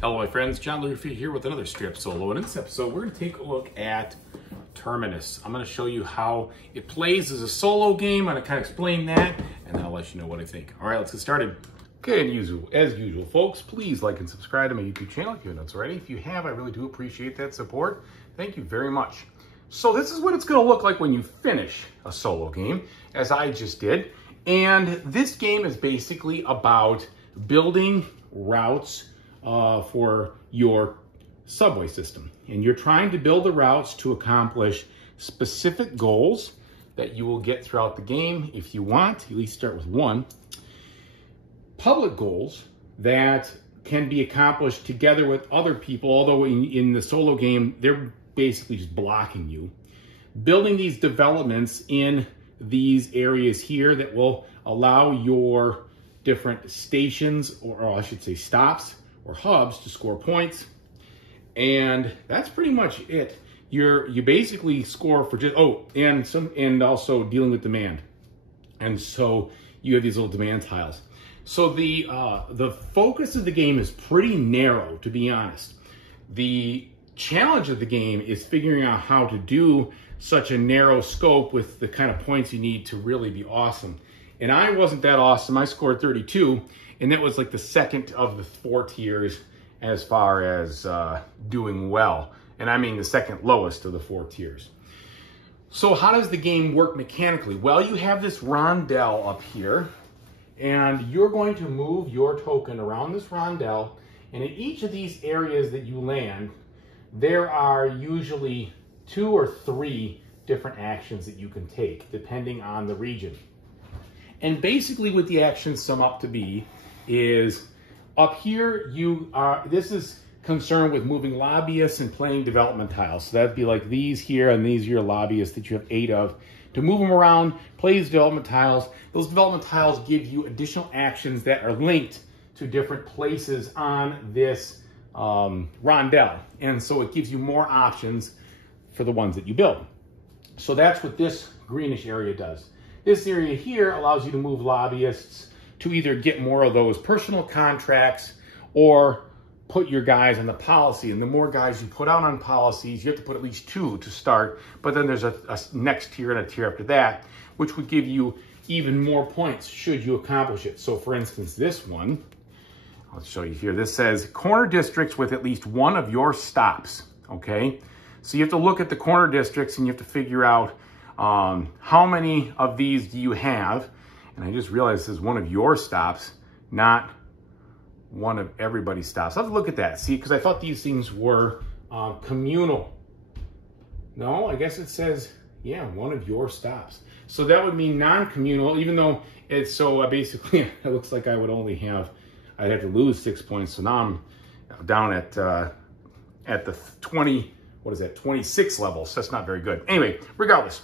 Hello my friends, John LaRuffa here with another strip solo, and in this episode we're going to take a look at Terminus. I'm going to show you how it plays as a solo game. I'm going to kind of explain that, and then I'll let you know what I think. Alright, let's get started. Okay, and as usual folks, please like and subscribe to my YouTube channel if you haven't already. If you have, I really do appreciate that support. Thank you very much. So this is what it's going to look like when you finish a solo game, as I just did. And this game is basically about building routes for your subway system. And you're trying to build the routes to accomplish specific goals that you will get throughout the game. If you want, at least start with one. Public goals that can be accomplished together with other people, although in the solo game, they're basically just blocking you. Building these developments in these areas here that will allow your different stations, or I should say stops, or hubs to score points. And that's pretty much it. You basically score for just, and also dealing with demand. And so you have these little demand tiles. So the focus of the game is pretty narrow, to be honest. The challenge of the game is figuring out how to do such a narrow scope with the kind of points you need to really be awesome. And I wasn't that awesome. I scored 32, and that was like the second of the 4 tiers as far as doing well. And I mean the second lowest of the 4 tiers. So how does the game work mechanically? Well, you have this rondelle up here, and you're going to move your token around this rondelle. And in each of these areas that you land, there are usually 2 or 3 different actions that you can take, depending on the region. And basically what the actions sum up to be is up here, this is concerned with moving lobbyists and playing development tiles. So that'd be like these here, and these are your lobbyists that you have 8 of. To move them around, play these development tiles. Those development tiles give you additional actions that are linked to different places on this rondelle. And so it gives you more options for the ones that you build. So that's what this greenish area does. This area here allows you to move lobbyists to either get more of those personal contracts or put your guys on the policy. And the more guys you put out on policies, you have to put at least 2 to start. But then there's a next tier and a tier after that, which would give you even more points should you accomplish it. So for instance, this one, I'll show you here. This says corner districts with at least 1 of your stops, okay? So you have to look at the corner districts and you have to figure out how many of these do you have. And I just realized this is 1 of your stops, not one of everybody's stops. I'll have to look at that, see, because I thought these things were communal. No, I guess it says, yeah, 1 of your stops. So that would mean non-communal, even though it's so basically, it looks like I would only have, I'd have to lose 6 points. So now I'm down at the 26 level. So that's not very good. Anyway, regardless,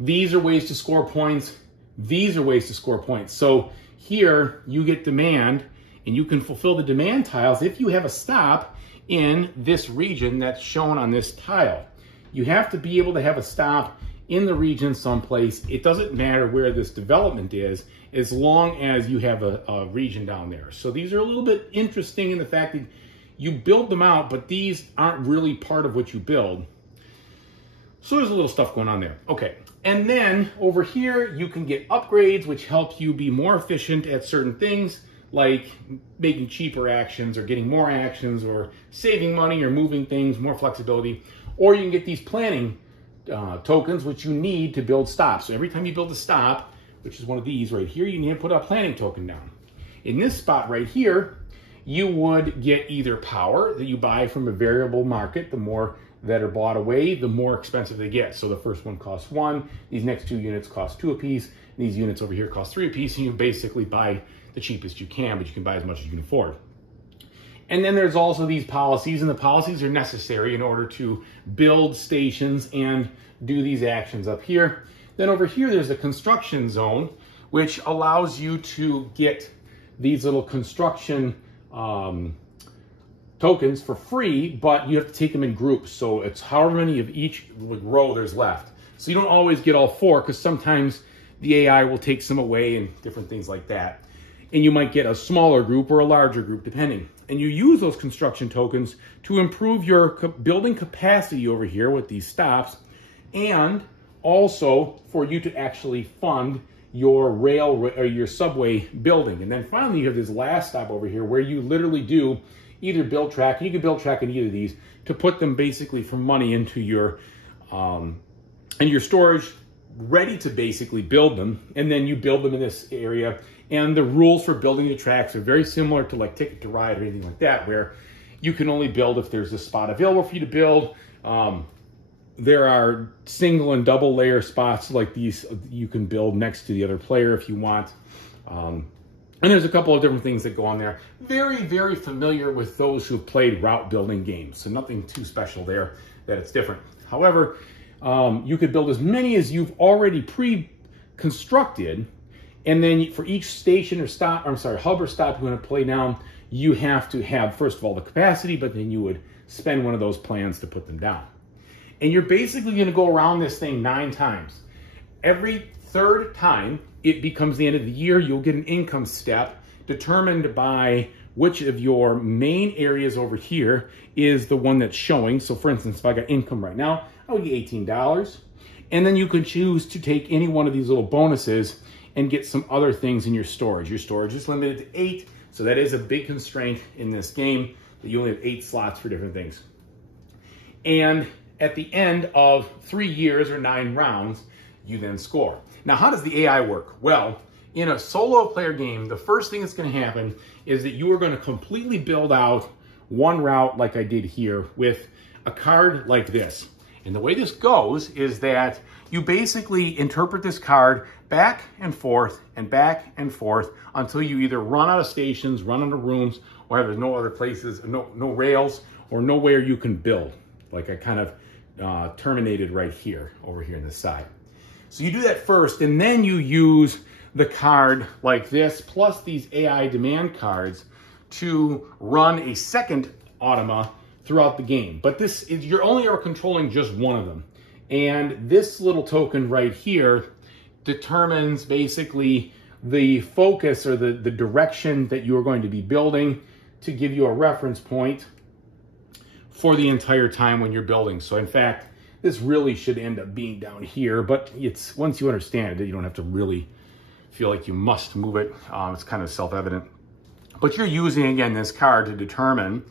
these are ways to score points. These are ways to score points. So here you get demand, and you can fulfill the demand tiles if you have a stop in this region that's shown on this tile. You have to be able to have a stop in the region someplace. It doesn't matter where this development is, as long as you have a region down there. So these are a little bit interesting in the fact that you build them out, but these aren't really part of what you build. So there's a little stuff going on there. Okay, and then over here, you can get upgrades, which help you be more efficient at certain things, like making cheaper actions or getting more actions or saving money or moving things, more flexibility. Or you can get these planning tokens, which you need to build stops. So every time you build a stop, which is one of these right here, you need to put a planning token down. In this spot right here, you would get either power that you buy from a variable market. The more that are bought away, the more expensive they get. So the first one costs 1, these next 2 units cost 2 apiece, and these units over here cost 3 apiece, and you basically buy the cheapest you can, but you can buy as much as you can afford. And then there's also these policies, and the policies are necessary in order to build stations and do these actions up here. Then over here, there's a construction zone, which allows you to get these little construction tokens for free, but you have to take them in groups. So it's however many of each row there's left. So you don't always get all 4, because sometimes the AI will take some away and different things like that. and you might get a smaller group or a larger group, depending. And you use those construction tokens to improve your building capacity over here with these stops, and also for you to actually fund your rail or your subway building. And then finally, you have this last stop over here where you literally do either build track, and you can build track in either of these to put them basically for money into your storage, ready to basically build them. And then you build them in this area. And the rules for building the tracks are very similar to like Ticket to Ride or anything like that, where you can only build if there's a spot available for you to build. There are single and double layer spots like these you can build next to the other player if you want. And there's a couple of different things that go on there. Very, very familiar with those who've played route building games. So nothing too special there that it's different. However, you could build as many as you've already pre-constructed. And then for each station or stop, hub or stop you want to play down, you have to have, first of all, the capacity, but then you would spend one of those plans to put them down. And you're basically going to go around this thing 9 times. Every third time it becomes the end of the year, you'll get an income step determined by which of your main areas over here is the one that's showing. So for instance, if I got income right now, I'll get $18. And then you can choose to take any one of these little bonuses and get some other things in your storage. Your storage is limited to 8, so that is a big constraint in this game, that you only have 8 slots for different things. And at the end of 3 years or 9 rounds, you then score. Now, how does the AI work? Well, in a solo player game, the first thing that's going to happen is that you are going to completely build out one route like I did here with a card like this. And the way this goes is that you basically interpret this card back and forth until you either run out of stations, run out of rooms, or there's no other places, no rails, or nowhere you can build. Like I kind of terminated right here, over here on this side. So you do that first, and then you use the card like this, plus these AI demand cards to run a second automa throughout the game. But this is, you're only are controlling just one of them. And this little token right here determines basically the focus or the direction that you're going to be building to give you a reference point for the entire time when you're building. So in fact, this really should end up being down here, but it's once you understand it, you don't have to really feel like you must move it. It's kind of self-evident. But you're using, again, this card to determine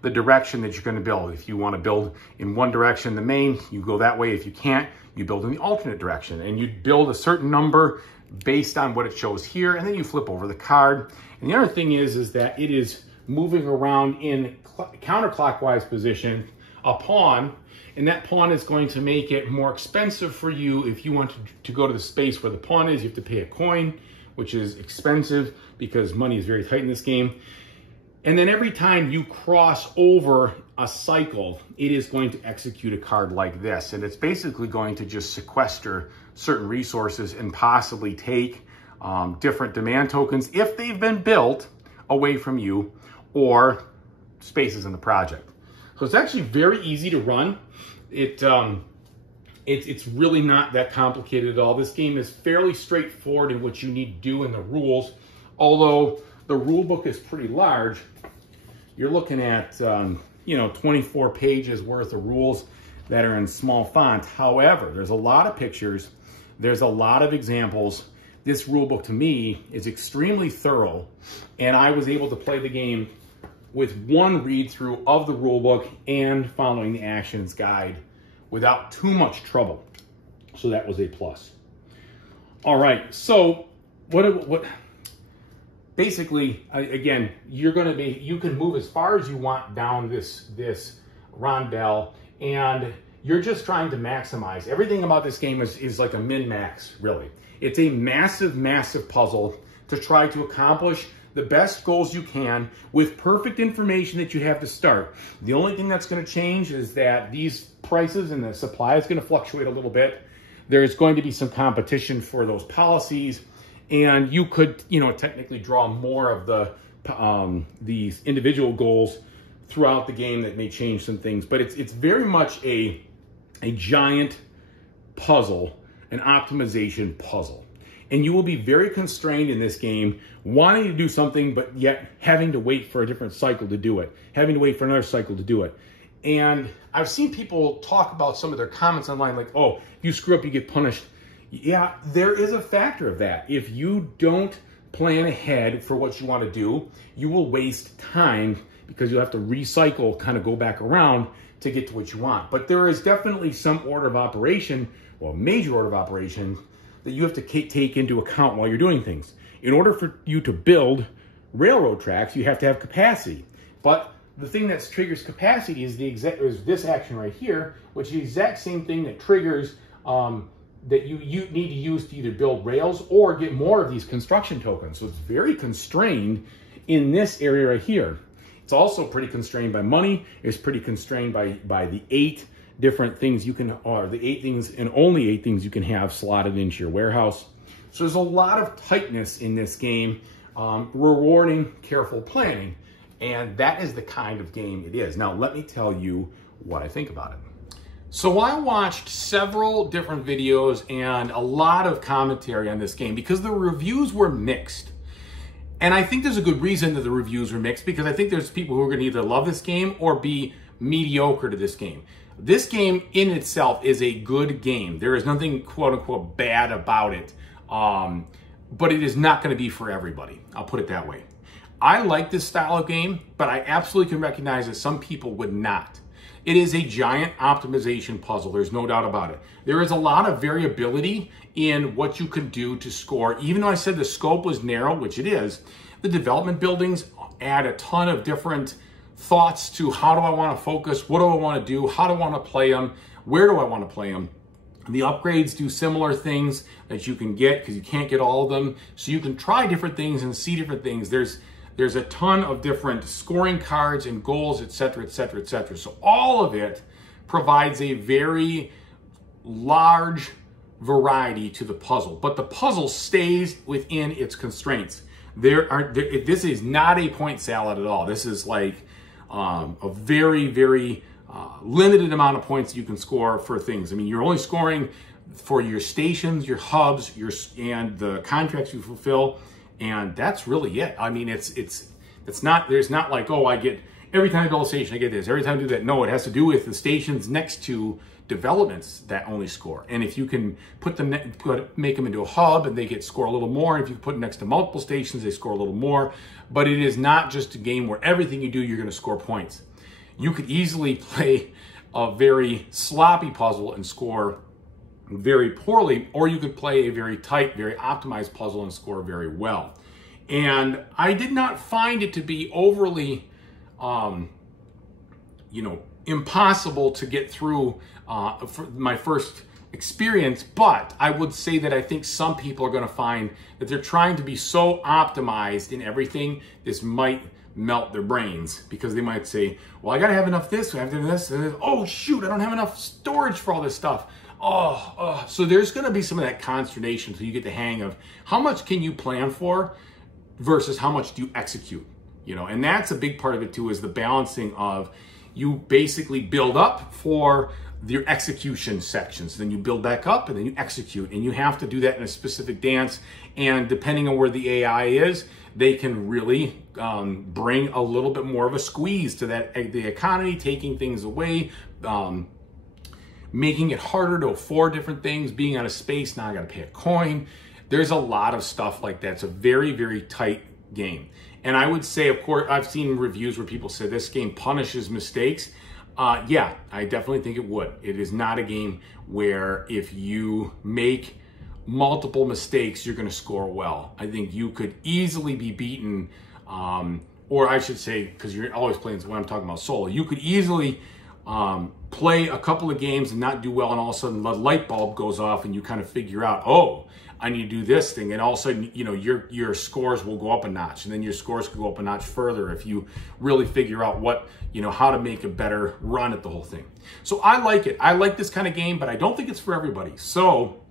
the direction that you're going to build. If you want to build in one direction, the main, you go that way. If you can't, you build in the alternate direction. And you build a certain number based on what it shows here, and then you flip over the card. And the other thing is that it is moving around in counterclockwise position a pawn, and that pawn is going to make it more expensive for you. If you want to go to the space where the pawn is, you have to pay a coin, which is expensive because money is very tight in this game. And then every time you cross over a cycle, it is going to execute a card like this. And it's basically going to just sequester certain resources and possibly take different demand tokens, if they've been built, away from you, or spaces in the project. So it's actually very easy to run. It's really not that complicated at all. This game is fairly straightforward in what you need to do in the rules, although the rule book is pretty large. You're looking at 24 pages worth of rules that are in small font. However, there's a lot of pictures, there's a lot of examples. This rule book to me is extremely thorough, and I was able to play the game with one read through of the rule book and following the actions guide without too much trouble. So that was a plus. All right, so what basically, again, you can move as far as you want down this rondelle, and you're just trying to maximize. Everything about this game is like a min-max, really. It's a massive, massive puzzle to try to accomplish the best goals you can with perfect information that you have to start. The only thing that's going to change is that these prices and the supply is going to fluctuate a little bit. There's going to be some competition for those policies, and you could, technically draw more of these individual goals throughout the game that may change some things. But it's very much a giant puzzle, an optimization puzzle. And you will be very constrained in this game, wanting to do something, but yet having to wait for a different cycle to do it, having to wait for another cycle to do it. And I've seen people talk about some of their comments online, like, oh, if you screw up, you get punished. Yeah, there is a factor of that. If you don't plan ahead for what you want to do, you will waste time because you'll have to recycle, kind of go back around to get to what you want. But there is definitely some order of operation, well, major order of operation, that you have to take into account while you're doing things. In order for you to build railroad tracks, you have to have capacity. But the thing that triggers capacity is this action right here, which is the exact same thing that triggers that you need to use to either build rails or get more of these construction tokens. So it's very constrained in this area right here. It's also pretty constrained by money. It's pretty constrained by the 8 different things you can, or the 8 things and only 8 things you can have slotted into your warehouse. So there's a lot of tightness in this game, rewarding careful planning. And that is the kind of game it is. Now, let me tell you what I think about it. So I watched several different videos and a lot of commentary on this game because the reviews were mixed. And I think there's a good reason that the reviews were mixed, because I think there's people who are going to either love this game or be mediocre to this game. This game in itself is a good game. There is nothing quote unquote bad about it. But it is not going to be for everybody. I'll put it that way. I like this style of game, but I absolutely can recognize that some people would not. It is a giant optimization puzzle. There's no doubt about it. There is a lot of variability in what you can do to score. Even though I said the scope was narrow, which it is, the development buildings add a ton of different thoughts to how do I want to focus, what do I want to do, how do I want to play them, where do I want to play them. The upgrades do similar things that you can get because you can't get all of them. So you can try different things and see different things. There's a ton of different scoring cards and goals, etc., etc., etc. So all of it provides a very large variety to the puzzle, but the puzzle stays within its constraints. This is not a point salad at all. This is like a very, very limited amount of points you can score for things. I mean, you're only scoring for your stations, your hubs, and the contracts you fulfill. And that's really it. I mean, it's not, there's not like, oh, I get, every time I build a station, I get this. Every time I do that. No, it has to do with the stations next to developments that only score. And if you can make them into a hub and they score a little more. If you put it next to multiple stations, they score a little more. But it is not just a game where everything you do, you're going to score points. You could easily play a very sloppy puzzle and score very poorly, or you could play a very tight, very optimized puzzle and score very well. And I did not find it to be overly, impossible to get through for my first experience, but I would say that I think some people are going to find that they're trying to be so optimized in everything, this might melt their brains, because they might say, well, I got to have enough this, I have to have this, and oh shoot, I don't have enough storage for all this stuff. So there's going to be some of that consternation until you get the hang of how much can you plan for versus how much do you execute, and that's a big part of it too, is the balancing of you basically build up for your execution sections, then you build back up and then you execute, and you have to do that in a specific dance. And depending on where the AI is, they can really bring a little bit more of a squeeze to the economy, taking things away, making it harder to afford different things, being out of space, now I gotta pay a coin. There's a lot of stuff like that. It's a very, very tight game. And I would say, of course, I've seen reviews where people say this game punishes mistakes. Yeah, I definitely think it would. It is not a game where if you make multiple mistakes, you're gonna score well. I think you could easily be beaten, or I should say, because you're always playing, when I'm talking about solo, you could easily play a couple of games and not do well, and all of a sudden the light bulb goes off and you kind of figure out, oh, I need to do this thing, and all of a sudden, your scores will go up a notch, and then your scores could go up a notch further if you really figure out how to make a better run at the whole thing. So I like it. I like this kind of game, but I don't think it's for everybody. So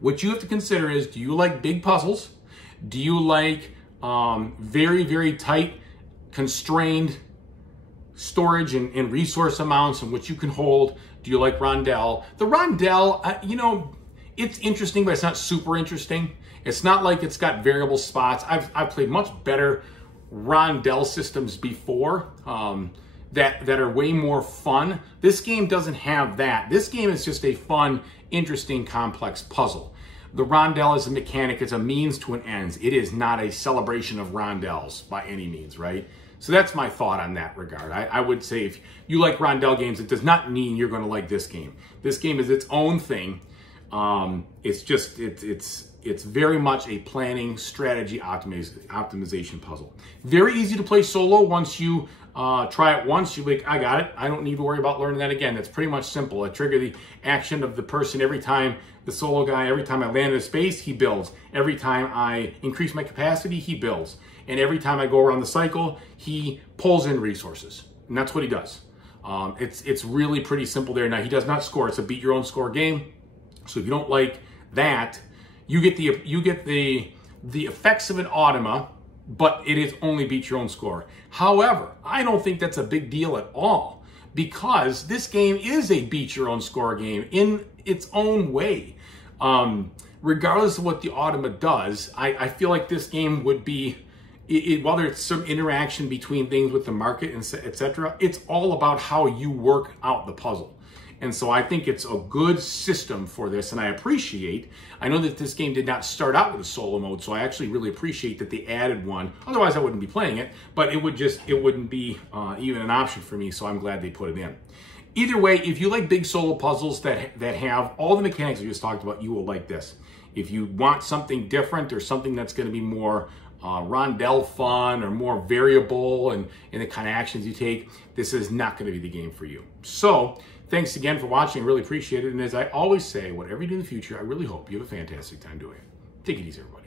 what you have to consider is, do you like big puzzles? Do you like very, very tight, constrained storage and resource amounts and what you can hold? Do you like Rondel? The Rondel, It's interesting, but it's not super interesting. It's not like it's got variable spots. I've played much better rondel systems before that are way more fun. This game doesn't have that. This game is just a fun, interesting, complex puzzle. The rondel is a mechanic. It's a means to an end. It is not a celebration of rondels by any means, right? So that's my thought on that regard. I would say if you like rondel games, it does not mean you're going to like this game. This game is its own thing. It's very much a planning, strategy, optimization puzzle. Very easy to play solo. Once you try it once, you're like, I got it. I don't need to worry about learning that again. It's pretty much simple. I trigger the action of the person every time, the solo guy, every time I land in a space, he builds. Every time I increase my capacity, he builds. And every time I go around the cycle, he pulls in resources. And that's what he does. It's really pretty simple there. Now, he does not score. It's a beat your own score game. So if you don't like that, you get the effects of an automa, but it is only beat your own score. However, I don't think that's a big deal at all, because this game is a beat your own score game in its own way. Regardless of what the automa does, I feel like this game would be, while there's some interaction between things with the market and etc., it's all about how you work out the puzzle. And so I think it's a good system for this, and I know that this game did not start out with a solo mode, so I actually really appreciate that they added one. Otherwise, I wouldn't be playing it, but it wouldn't be even an option for me, so I'm glad they put it in. Either way, if you like big solo puzzles that have all the mechanics we just talked about, you will like this. If you want something different or something that's going to be more rondel fun or more variable in the kind of actions you take, this is not going to be the game for you. So, thanks again for watching. I really appreciate it. And as I always say, whatever you do in the future, I really hope you have a fantastic time doing it. Take it easy, everybody.